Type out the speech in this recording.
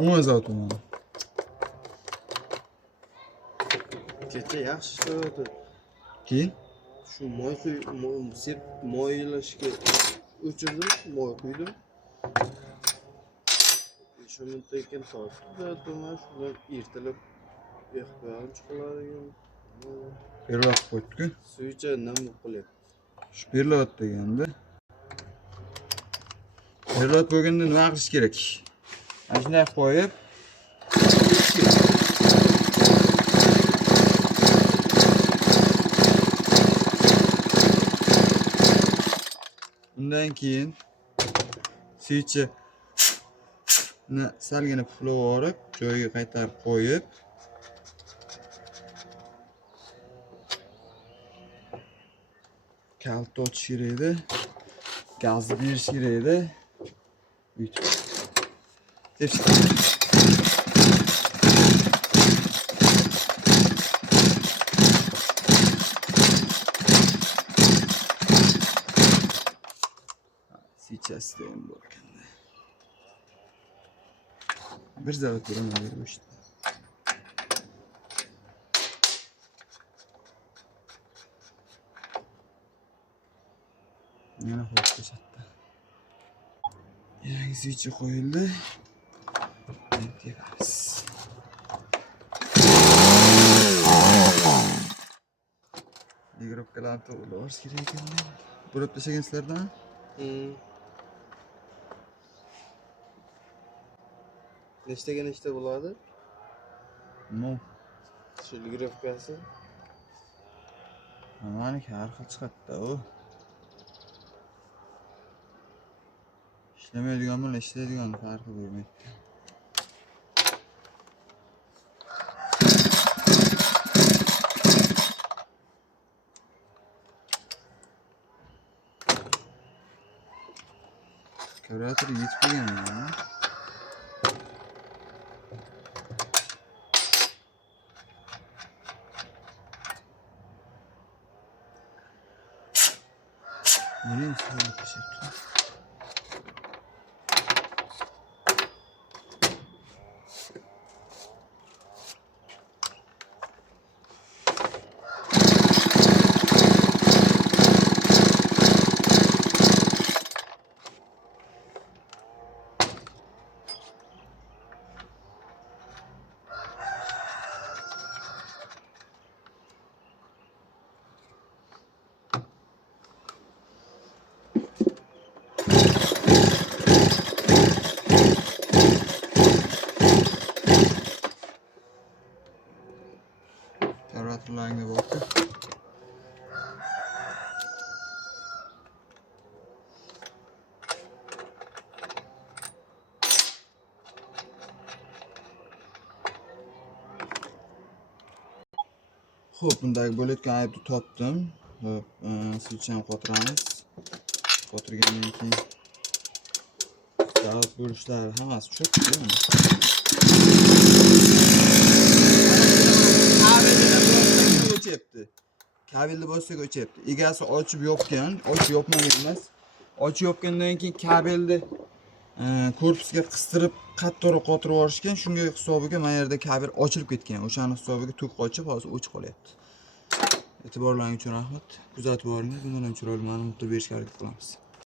Umuman zavod mana. Kecha yaxshi ishlayapti. Keyin Shu moylashga o'chirdim, moy quydim. 5 minutdan keyin tortib, mana shundan ertalab ehtiyolam chiqiladigan. perlat qo'ydik-ku. Suycha nam qo'lyapti. Shu perlat deganda. Perlat bo'lganda nima qilish kerak? Mana shunday qo'yib undan keyin suychani salgina puflab olib, joyiga qaytarib qo'yib kaltni ochish kerak edi. Gazni berish kerak edi. Uytib. Suychasidan bo'lganda. Bir zavod bilan berib işte. Yana qo'yib tashatdi. Yangi suycha qo'yildi. Endi tegamiz. Ligrovkalarni to'g'rilash kerak ekan. Bo'lib tashlagansizlardan? Nechta bo'ladi? No. Shu ligrovkasi. Maniki har xil chiqadi u. İşlemaydigan bilan ishlaydigan farqi bo'lmaydi. Karbüratör yetib kelgan mana. Nereye sığınıp teşekkür. Karbüratörlerine bakın. Xo'p, bundagi bo'layotgan aybni topdim. Xo'p, suychani qotiramiz. Qotirgandan keyin zavod bo'lishlari hammasi tushibdi. Kabelni bossak o'chyapti. Egasi ochib yopgan, ochib yopmagan emas. Ochib yopgandan keyin kabelni korpusga qistirib qattiqroq qotirib yuborishgan. Shunga hisobiga mana yerda kabel ochilib ketgan. O'shaning hisobiga tok qochib, hozir o'chib qolyapti. E'tiborlaringiz uchun rahmat. Kuzatib boringlar. Bundan ham chiroyli ma'lumotlar berishga harakat qilamiz.